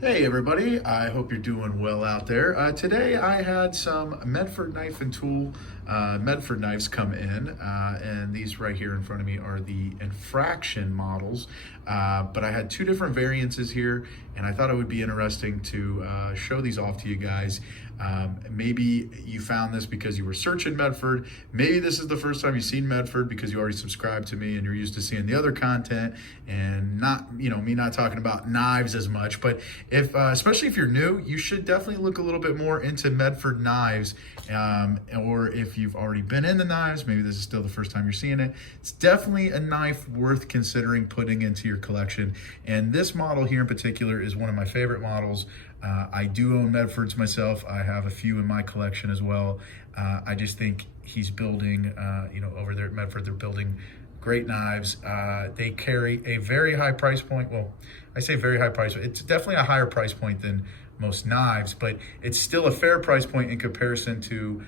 Hey everybody, I hope you're doing well out there. Today I had some Medford knife and tool Medford knives come in, and these right here in front of me are the Infraction models, but I had two different variances here, and I thought it would be interesting to show these off to you guys. Maybe you found this because you were searching Medford. Maybe this is the first time you've seen Medford because you already subscribed to me and you're used to seeing the other content and not, me not talking about knives as much. But if, especially if you're new, you should definitely look a little bit more into Medford knives. Or if you've already been in the knives, maybe this is still the first time you're seeing it. It's definitely a knife worth considering putting into your collection. And this model here in particular is one of my favorite models. I do own Medfords myself. I have a few in my collection as well. I just think he's building, over there at Medford, they're building great knives. They carry a very high price point. Well, I say very high price. It's definitely a higher price point than most knives, but it's still a fair price point in comparison to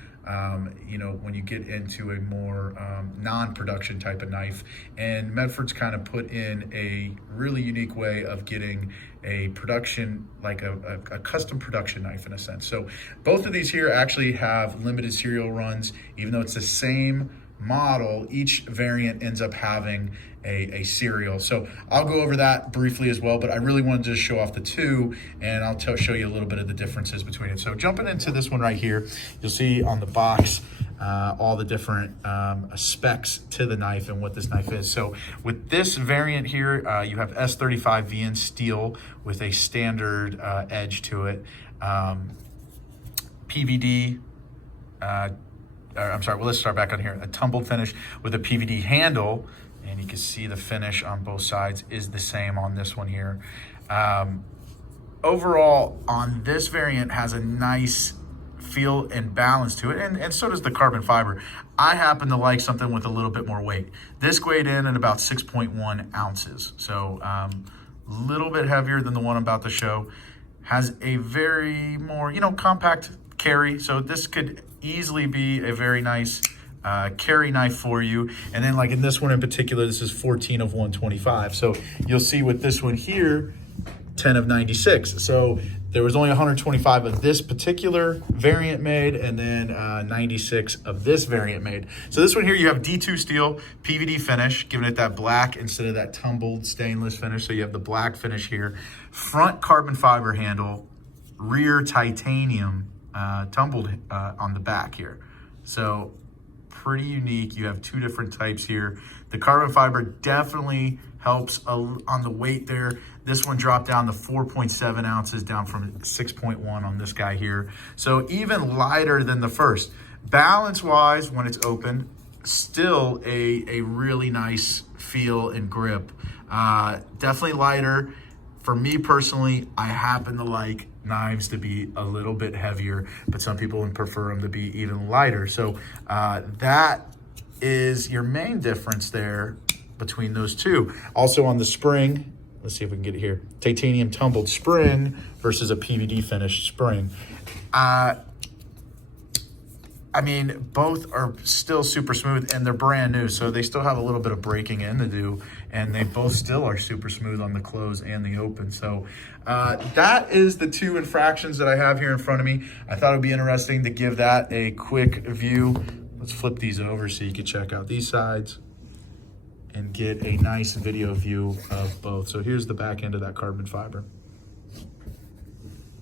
when you get into a more non-production type of knife. And Medford's kind of put in a really unique way of getting a production, like a custom production knife in a sense. So both of these here actually have limited serial runs, even though it's the same model. Each variant ends up having a serial. So I'll go over that briefly as well, but I really wanted to just show off the two, and I'll show you a little bit of the differences between it. So jumping into this one right here, you'll see on the box all the different specs to the knife and what this knife is. So with this variant here, you have S35 VN steel with a standard edge to it. PVD, I'm sorry, well, let's start back on here. A tumbled finish with a PVD handle, and you can see the finish on both sides is the same on this one here. Overall, on this variant has a nice feel and balance to it, and so does the carbon fiber. I happen to like something with a little bit more weight. This weighed in at about 6.1 ounces, so a little bit heavier than the one I'm about to show. Has a very more, compact carry, so this could easily be a very nice carry knife for you. And then like in this one in particular, this is 14 of 125. So you'll see with this one here, 10 of 96. So there was only 125 of this particular variant made, and then 96 of this variant made. So this one here, you have D2 steel PVD finish, giving it that black instead of that tumbled stainless finish. So you have the black finish here. Front carbon fiber handle, rear titanium tumbled on the back here. So pretty unique. You have two different types here. The carbon fiber definitely helps on the weight there. This one dropped down to 4.7 ounces, down from 6.1 on this guy here. So even lighter than the first. Balance-wise, when it's open, still a really nice feel and grip. Definitely lighter. For me personally, I happen to like knives to be a little bit heavier, but some people would prefer them to be even lighter. So that is your main difference there between those two. Also on the spring, let's see if we can get it here. Titanium tumbled spring versus a PVD finished spring. Both are still super smooth, and they're brand new, so they still have a little bit of breaking in to do, and they both still are super smooth on the close and the open. So that is the two infractions that I have here in front of me. I thought it would be interesting to give that a quick view. Let's flip these over so you can check out these sides and get a nice video view of both. So here's the back end of that carbon fiber.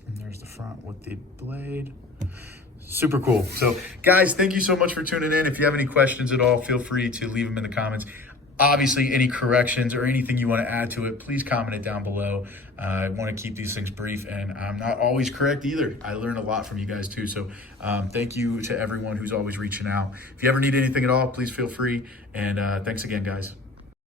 And there's the front with the blade. Super cool. So guys, thank you so much for tuning in. If you have any questions at all, feel free to leave them in the comments. Obviously, any corrections or anything you want to add to it, please comment it down below. I want to keep these things brief, and I'm not always correct either. I learn a lot from you guys too. So thank you to everyone who's always reaching out. If you ever need anything at all, please feel free. And thanks again, guys.